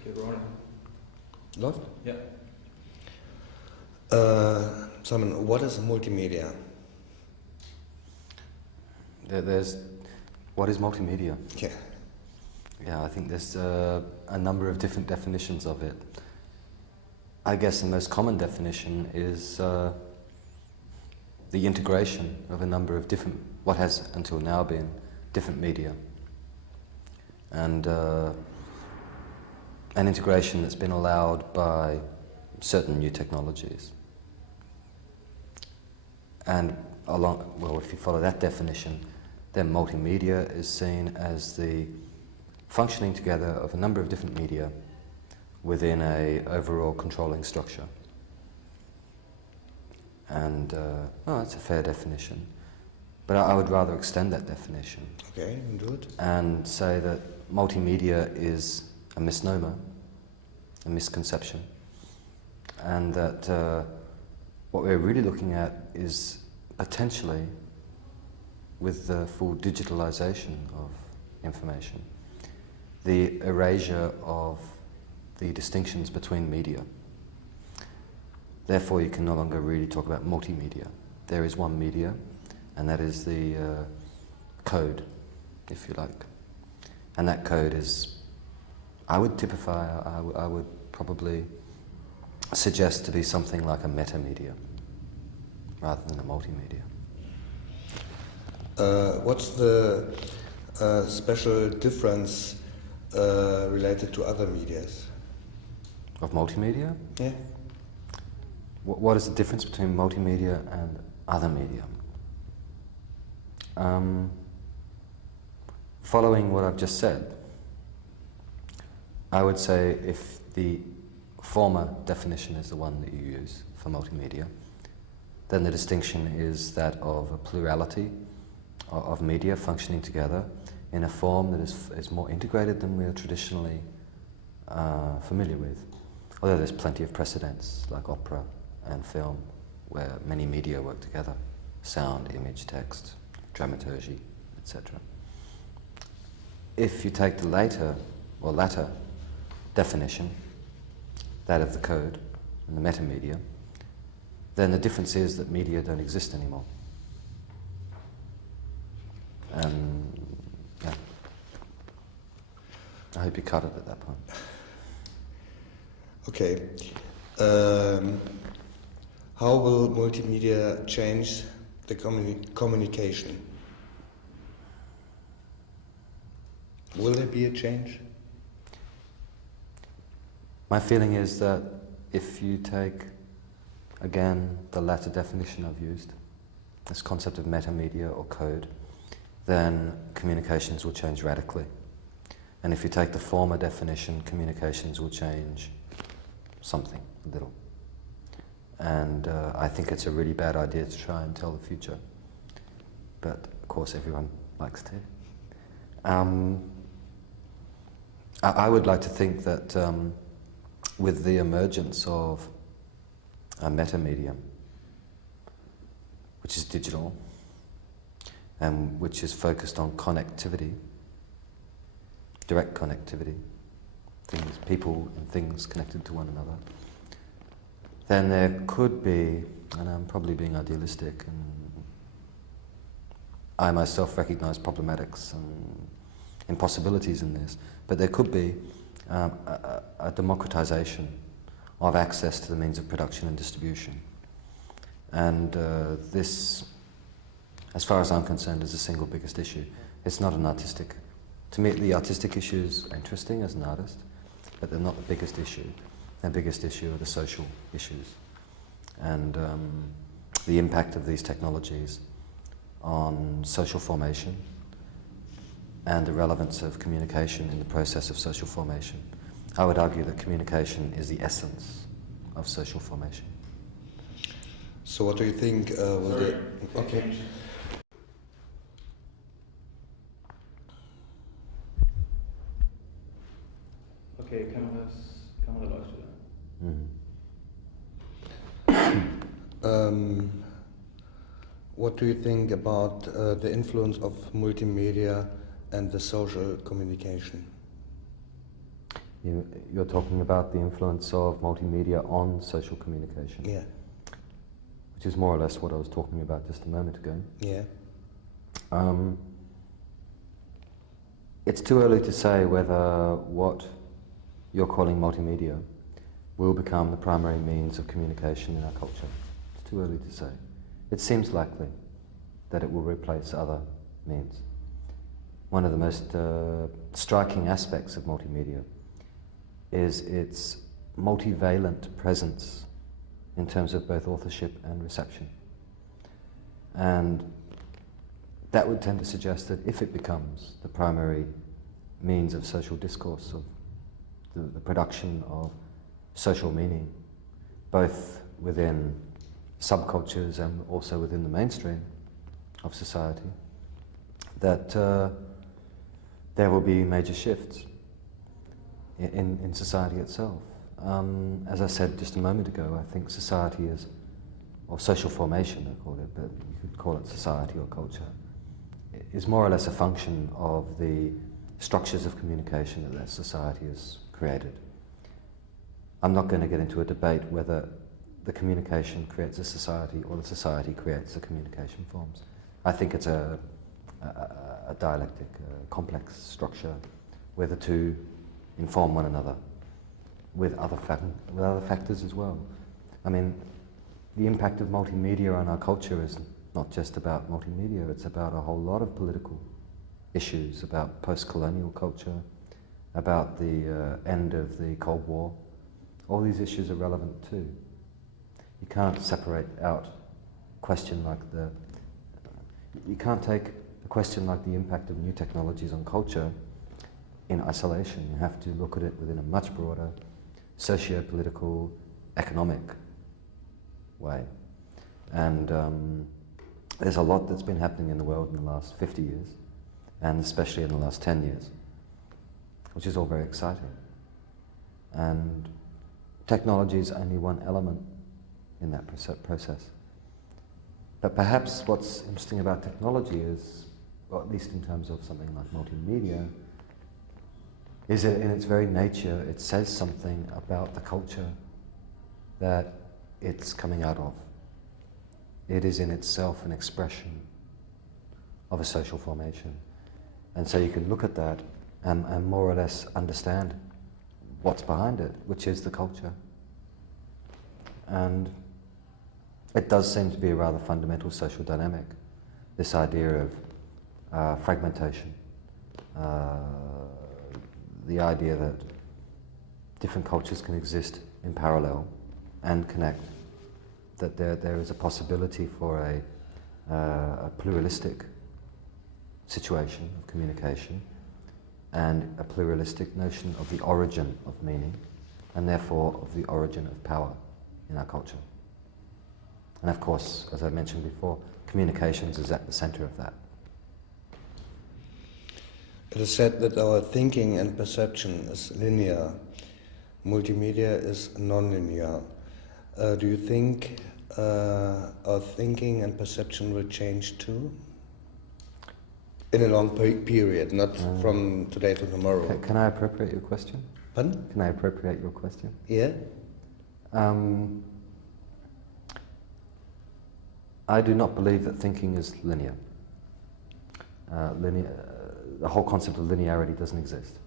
Okay, rolling. Läuft? Yeah. Simon, what is multimedia? What is multimedia? Yeah. Yeah, I think there's a number of different definitions of it. I guess the most common definition is the integration of a number of different, what has until now been, different media. And an integration that's been allowed by certain new technologies. And if you follow that definition, then multimedia is seen as the functioning together of a number of different media within an overall controlling structure. And that's a fair definition. But I would rather extend that definition. Okay, do it. And say that multimedia is a misnomer, a misconception, and that what we're really looking at is potentially, with the full digitalization of information, the erasure of the distinctions between media. Therefore, you can no longer really talk about multimedia. There is one media, and that is the code, if you like. And that code is, I would typify, I would probably suggest to be something like a metamedia, rather than a multimedia. What's the special difference related to other medias? Of multimedia? Yeah. What is the difference between multimedia and other media? Following what I've just said, I would say if the former definition is the one that you use for multimedia, then the distinction is that of a plurality of media functioning together in a form that is more integrated than we are traditionally familiar with. Although there's plenty of precedents, like opera and film, where many media work together: sound, image, text, dramaturgy, etc. If you take the latter definition, that of the code and the metamedia, then the difference is that media don't exist anymore. Yeah. I hope you cut it at that point. Okay. How will multimedia change the communication? Will there be a change? My feeling is that if you take, again, the latter definition I've used, this concept of metamedia or code, then communications will change radically. And if you take the former definition, communications will change something, a little. And I think it's a really bad idea to try and tell the future. But of course everyone likes to. I would like to think that with the emergence of a metamedium, which is digital, and which is focused on connectivity, direct connectivity, things, people and things connected to one another, then there could be, and I'm probably being idealistic, and I myself recognize problematics and impossibilities in this, but there could be a democratization of access to the means of production and distribution. And this, as far as I'm concerned, is the single biggest issue. It's not an artistic. To me, the artistic issues are interesting as an artist, but they're not the biggest issue. The biggest issue are the social issues and the impact of these technologies on social formation and the relevance of communication in the process of social formation. I would argue that communication is the essence of social formation. So what do you think will the... Okay. Okay, Kamera läuft wieder. What do you think about the influence of multimedia and the social communication? You're talking about the influence of multimedia on social communication. Yeah. Which is more or less what I was talking about just a moment ago. Yeah. It's too early to say whether what you're calling multimedia will become the primary means of communication in our culture. It's too early to say. It seems likely that it will replace other means. One of the most striking aspects of multimedia is its multivalent presence in terms of both authorship and reception. And that would tend to suggest that if it becomes the primary means of social discourse, of the production of social meaning, both within subcultures and also within the mainstream of society, that there will be major shifts in society itself. As I said just a moment ago, I think society is, or social formation I call it, but you could call it society or culture, is more or less a function of the structures of communication that society has created. I'm not going to get into a debate whether the communication creates a society or the society creates the communication forms. I think it's a dialectic, a complex structure where the two inform one another with other factors as well. I mean, the impact of multimedia on our culture is not just about multimedia, it's about a whole lot of political issues, about post-colonial culture, about the end of the Cold War. All these issues are relevant too. You can't separate out a question like you can't take a question like the impact of new technologies on culture in isolation. You have to look at it within a much broader socio-political, economic way. And there's a lot that's been happening in the world in the last 50 years, and especially in the last 10 years, which is all very exciting. And technology is only one element in that process. But perhaps what's interesting about technology is, or at least in terms of something like multimedia, is that in its very nature it says something about the culture that it's coming out of. It is in itself an expression of a social formation. And so you can look at that and more or less understand what's behind it, which is the culture. And it does seem to be a rather fundamental social dynamic, this idea of fragmentation, the idea that different cultures can exist in parallel and connect, that there is a possibility for a pluralistic situation of communication and a pluralistic notion of the origin of meaning and therefore of the origin of power in our culture. And of course, as I mentioned before, communications is at the center of that. It is said that our thinking and perception is linear. Multimedia is non-linear. Do you think our thinking and perception will change too? In a long period, not from today to tomorrow. Can I appropriate your question? Pardon? Can I appropriate your question? Yeah. I do not believe that thinking is linear. The whole concept of linearity doesn't exist.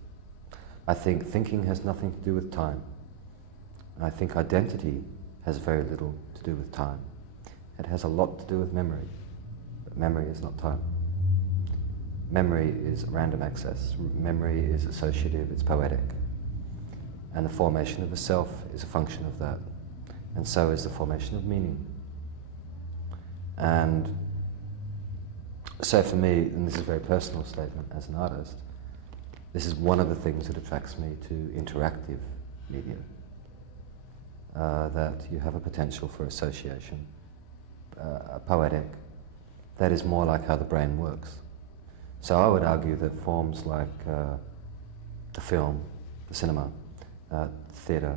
I think thinking has nothing to do with time. I think identity has very little to do with time. It has a lot to do with memory, but memory is not time. Memory is random access. Memory is associative, it's poetic. And the formation of the self is a function of that. And so is the formation of meaning. And so for me, and this is a very personal statement as an artist, this is one of the things that attracts me to interactive media. That you have a potential for association, poetic, that is more like how the brain works. So I would argue that forms like the film, the cinema, theatre,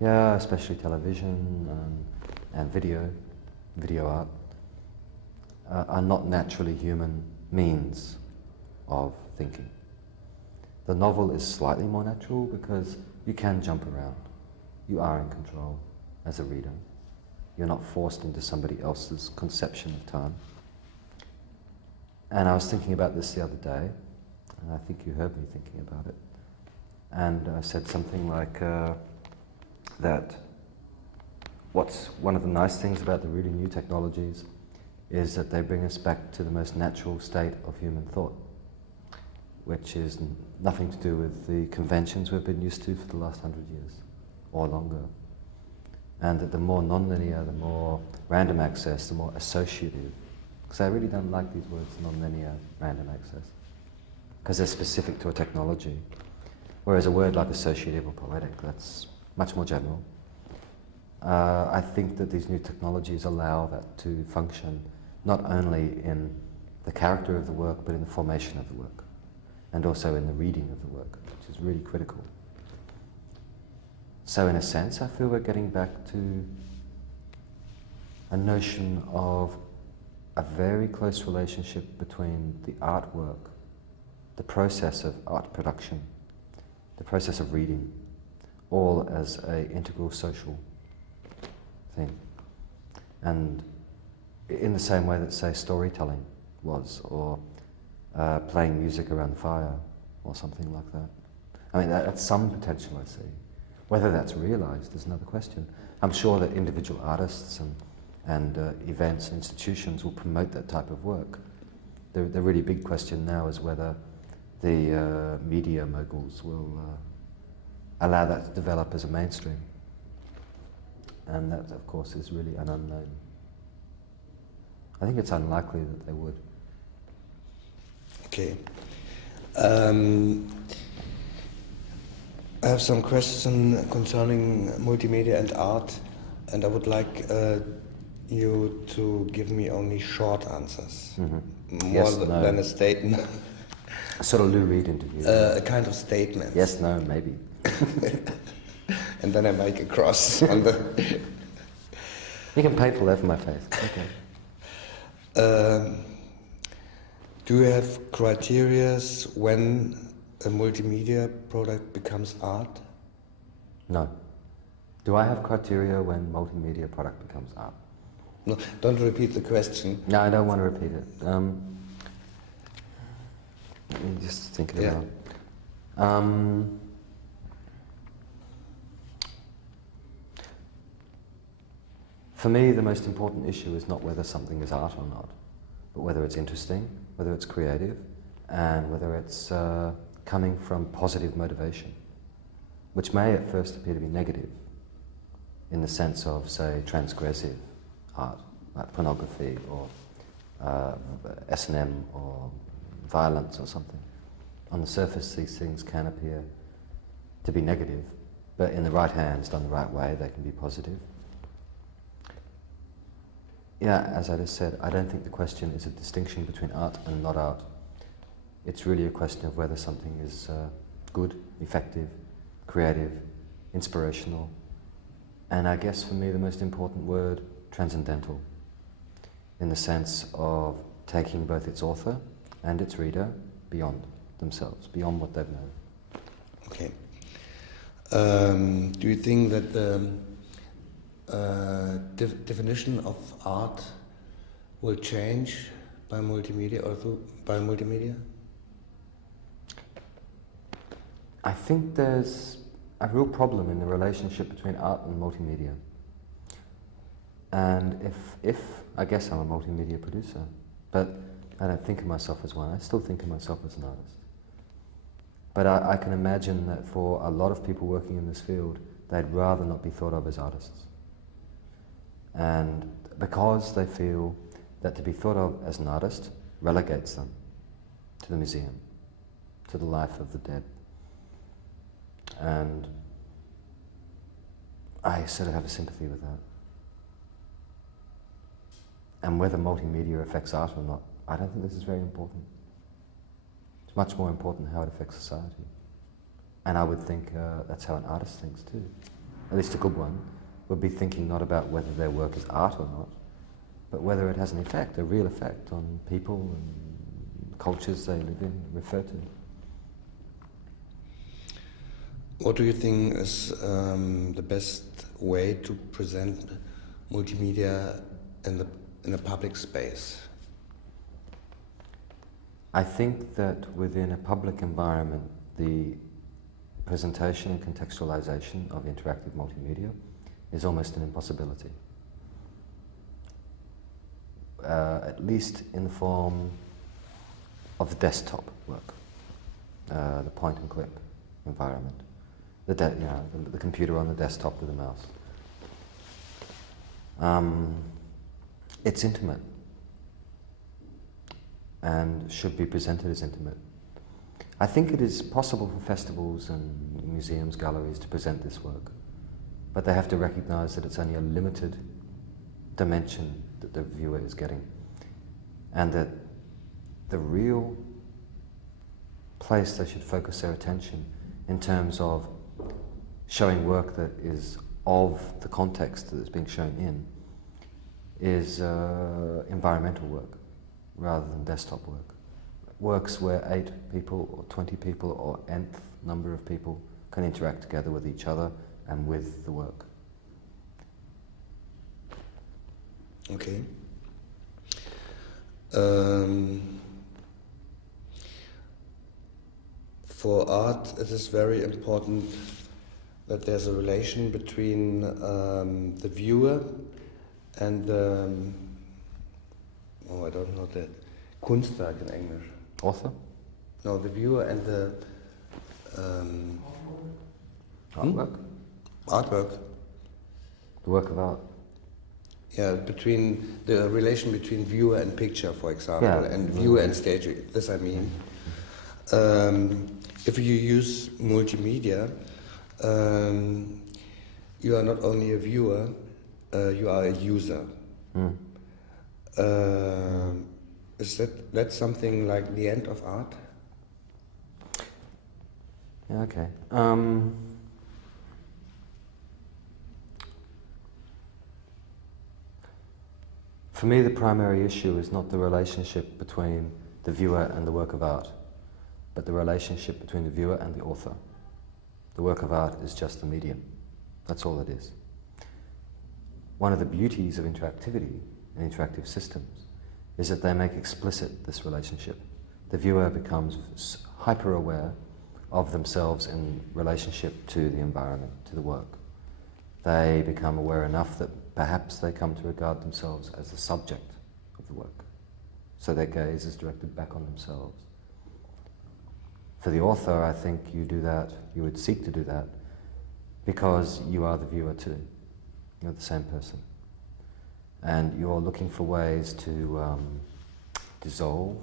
especially television and video art, are not naturally human means of thinking. The novel is slightly more natural because you can jump around. You are in control as a reader. You're not forced into somebody else's conception of time. And I was thinking about this the other day, and I think you heard me thinking about it. And I said something like that what's one of the nice things about the really new technologies is that they bring us back to the most natural state of human thought, which is nothing to do with the conventions we've been used to for the last 100 years or longer. And that the more non-linear, the more random access, the more associative. Because I really don't like these words, non-linear, random access, because they're specific to a technology. Whereas a word like associative or poetic, that's much more general. I think that these new technologies allow that to function not only in the character of the work, but in the formation of the work, and also in the reading of the work, which is really critical. So in a sense, I feel we're getting back to a notion of a very close relationship between the artwork, the process of art production, the process of reading, all as an integral social thing. And in the same way that, say, storytelling was, or playing music around the fire, or something like that. I mean, that's some potential I see. Whether that's realized is another question. I'm sure that individual artists and events and institutions will promote that type of work. The really big question now is whether the media moguls will allow that to develop as a mainstream. And that, of course, is really an unknown. I think it's unlikely that they would. Okay. I have some questions concerning multimedia and art, and I would like you to give me only short answers, more than a statement. A sort of Lou Reed interview. A kind of statement. Yes, no, maybe. And then I make a cross on the... You can paint all over my face. Okay. Do you have criteria when a multimedia product becomes art? No. Do I have criteria when multimedia product becomes art? No, don't repeat the question. No, I don't want to repeat it. Let me just think it out. For me, the most important issue is not whether something is art or not, but whether it's interesting, whether it's creative, and whether it's coming from positive motivation, which may at first appear to be negative, in the sense of, say, transgressive art, like pornography or S&M or violence or something. On the surface, these things can appear to be negative, but in the right hands, done the right way, they can be positive. Yeah, as I just said, I don't think the question is a distinction between art and not art. It's really a question of whether something is good, effective, creative, inspirational, and I guess for me the most important word, transcendental, in the sense of taking both its author and its reader beyond themselves, beyond what they've known. Okay. Do you think that the definition of art will change by multimedia or by multimedia? I think there's a real problem in the relationship between art and multimedia. And if I guess I'm a multimedia producer, but I don't think of myself as one. I still think of myself as an artist. But I can imagine that for a lot of people working in this field, they'd rather not be thought of as artists. And because they feel that to be thought of as an artist relegates them to the museum, to the life of the dead. And I sort of have a sympathy with that. And whether multimedia affects art or not, I don't think this is very important. It's much more important how it affects society. And I would think that's how an artist thinks too. At least a good one would be thinking not about whether their work is art or not, but whether it has an effect, a real effect on people and cultures they live in, refer to. What do you think is the best way to present multimedia in a public space? I think that within a public environment, the presentation and contextualization of interactive multimedia is almost an impossibility. At least in the form of the desktop work, the point and click environment, the computer on the desktop with a mouse. It's intimate and should be presented as intimate. I think it is possible for festivals and museums, galleries to present this work, but they have to recognize that it's only a limited dimension that the viewer is getting, and that the real place they should focus their attention in terms of showing work that is of the context that it's being shown in is environmental work rather than desktop work. Works where 8 people or 20 people or nth number of people can interact together with each other and with the work. Okay. For art, it is very important that there's a relation between the viewer and the, I don't know the Kunstwerk in English. Author? No, the viewer and the Artwork? Artwork. The work of art. Yeah, between the relation between viewer and picture, for example, and viewer and stage. This I mean. If you use multimedia, you are not only a viewer, you are a user. Is that something like the end of art? Yeah, okay. For me, the primary issue is not the relationship between the viewer and the work of art, but the relationship between the viewer and the author. The work of art is just the medium. That's all it is. One of the beauties of interactivity and interactive systems is that they make explicit this relationship. The viewer becomes hyper-aware of themselves in relationship to the environment, to the work. They become aware enough that perhaps they come to regard themselves as the subject of the work. So their gaze is directed back on themselves. For the author, I think you do that, you would seek to do that, because you are the viewer too. You're the same person. And you're looking for ways to dissolve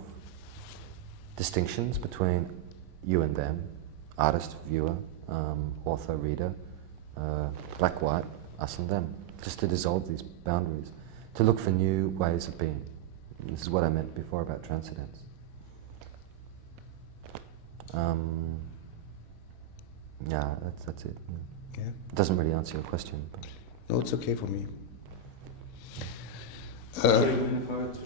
distinctions between you and them, artist, viewer, author, reader, black, white, us and them. Just to dissolve these boundaries, to look for new ways of being. This is what I meant before about transcendence. Yeah, that's it. Yeah. It doesn't really answer your question. But No, it's okay for me. Eine Frage zu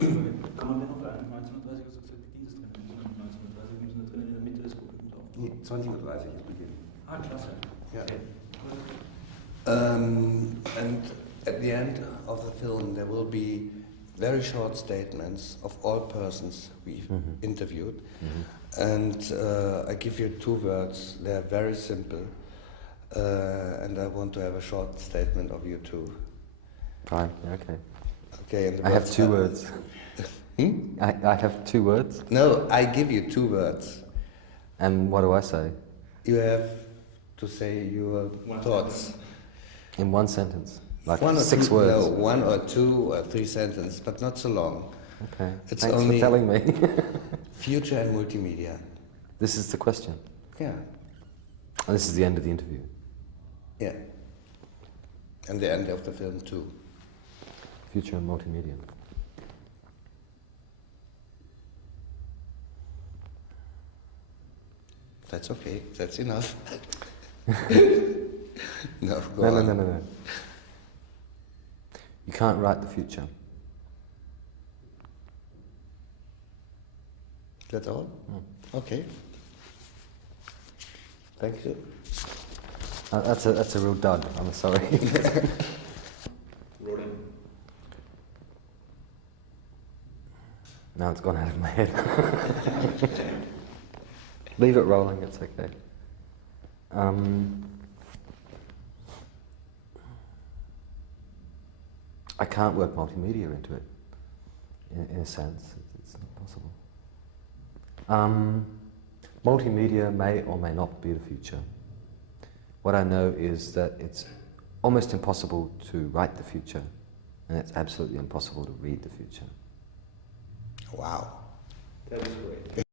kann man denn noch ein 1930 also gesagt, die Diensttraining 1930 müssen da drinnen in der Mitte des Publikums auf. 20:30 ist Beginn. Ah, klasse. Yeah. Okay. And at the end of the film, there will be very short statements of all persons we've interviewed. And I give you 2 words. They are very simple. And I want to have a short statement of you too. fine, yeah, okay. Okay. And the I have words 2 are- words. I have 2 words. No, I give you 2 words. And what do I say? You have to say your One thoughts. In 1 sentence? Like 1 or 6 2, words? No, 1 or 2 or 3 sentences, but not so long. Okay, It's thanks only- for telling me. Future and multimedia. This is the question. Yeah. And this is the end of the interview. Yeah. And the end of the film too. Future and multimedia. That's okay. That's enough. No, go No, on. no. You can't write the future. That's all? Okay. Thank you. That's a real dud, I'm sorry. Rolling. Now it's gone out of my head. Leave it rolling, it's okay. I can't work multimedia into it, in a sense. It's not possible. Multimedia may or may not be the future. What I know is that it's almost impossible to write the future, and it's absolutely impossible to read the future. Wow. That was great.